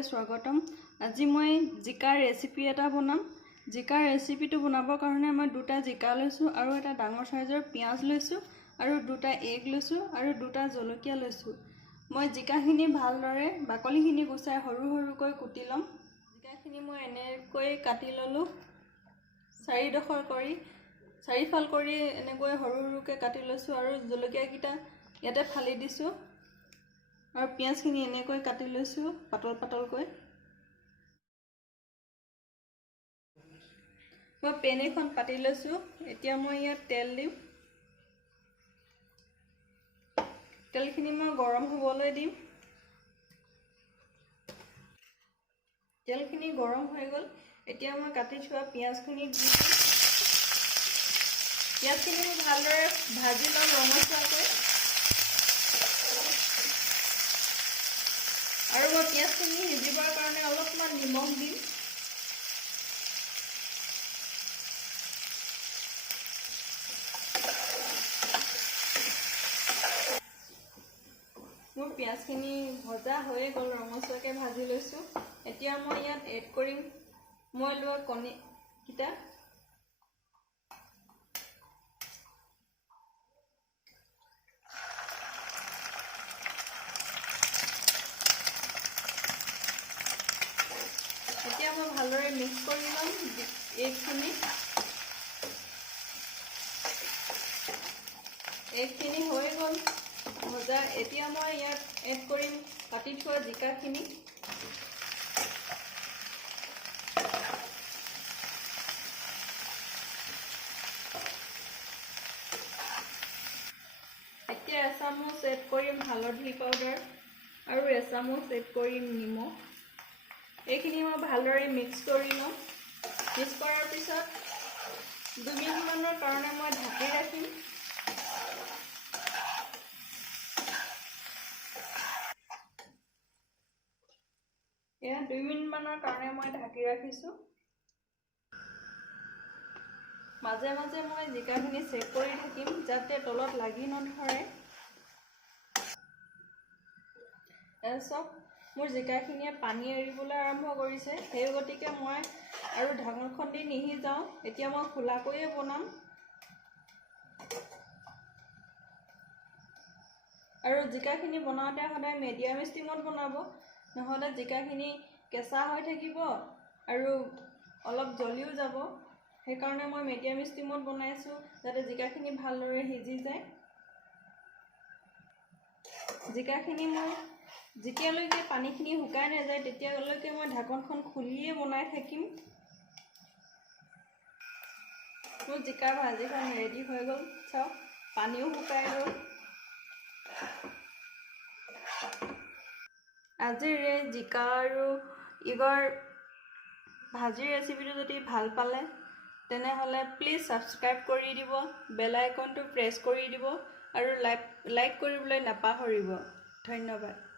সকলোকে স্বাগতম। আজি মই জিকাৰ ৰেচিপি এটা বনাম। জিকাৰ ৰেচিপিটো বনাবৰ কাৰণে মই দুটা জিকা লৈছোঁ আৰু এটা ডাঙৰ সাইজৰ পিঁয়াজ লৈছোঁ আৰু দুটা এগ লৈছোঁ আৰু দুটা জলকীয়া লৈছোঁ। মই জিকাখিনি ভালদৰে বাকলিখিনি গুচাই সৰু সৰুকৈ কুটি ল'ম। জিকাখিনি মই এনেকৈ কাটি ল'লোঁ, চাৰিফাল কৰি এনেকৈ সৰু সৰুকৈ কাটি লৈছোঁ আৰু জলকীয়াকেইটা ইয়াতে ফালি দিছোঁ আৰু পিঁয়াজখিনি এনেকৈ কাটি লৈছোঁ পাতল পাতলকৈ। মই পেন এখন পাতি লৈছোঁ। এতিয়া মই ইয়াত তেল দিম। তেলখিনি মই গৰম হ'বলৈ দিম। তেলখিনি গৰম হৈ গ'ল। এতিয়া মই কাটি থোৱা পিঁয়াজখিনি দি দিম। পিঁয়াজখিনি মই ভালদৰে ভাজি ল'ম ৰঙচুৱাকৈ। আৰু মই পিঁয়াজখিনি সিজিবৰ কাৰণে অলপমান নিমখ দিম। মোৰ পিঁয়াজখিনি ভজা হৈয়ে গ'ল, ৰঙচুৱাকৈ ভাজি লৈছোঁ। এতিয়া মই ইয়াত এড কৰিম মই লোৱা কণীকেইটা। এতিয়া মই ভালদৰে মিক্স কৰি ল'ম এগখিনি হৈ গ'ল ভজা। এতিয়া মই ইয়াত এড কৰিম কাটি থোৱা জিকাখিনি। এতিয়া এচামুচ এড কৰিম হালধি পাউডাৰ আৰু এচামুচ এড কৰিম নিমখ। এইখিনি মই ভালদৰে মিক্স কৰি ল'ম। মিক্স কৰাৰ পিছত 2 মিনিটমানৰ কাৰণে মই ঢাকি ৰাখিম। এয়া 2 মিনিটমানৰ কাৰণে মই ঢাকি ৰাখিছোঁ। মাজে মাজে মই জিকাখিনি চেক কৰি থাকিম যাতে তলত লাগি নধৰে। চব মোৰ জিকাখিনিয়ে পানী এৰিবলৈ আৰম্ভ কৰিছে, সেই গতিকে মই আৰু ঢাকনখন দি নিসিজাওঁ। এতিয়া মই খোলাকৈয়ে বনাম আৰু জিকাখিনি বনাওঁতে সদায় মিডিয়াম ষ্টিমত বনাব, নহ'লে জিকাখিনি কেঁচা হৈ থাকিব আৰু অলপ জ্বলিও যাব। সেইকাৰণে মই মিডিয়াম ষ্টিমত বনাইছোঁ যাতে জিকাখিনি ভালদৰে সিজি যায়। জিকাখিনি মই যেতিয়ালৈকে পানীখিনি শুকাই নাযায় তেতিয়ালৈকে মই ঢাকনখন খুলিয়ে বনাই থাকিম। মোৰ জিকা ভাজিখন ৰেডি হৈ গ'ল। চাওক, পানীও শুকাই গ'ল। আজিৰ এই জিকা আৰু এগৰ ভাজিৰ ৰেচিপিটো যদি ভাল পালে তেনেহ'লে প্লিজ ছাবস্ক্ৰাইব কৰি দিব, বেল আইকনটো প্ৰেছ কৰি দিব আৰু লাইক কৰিবলৈ নাপাহৰিব। ধন্যবাদ।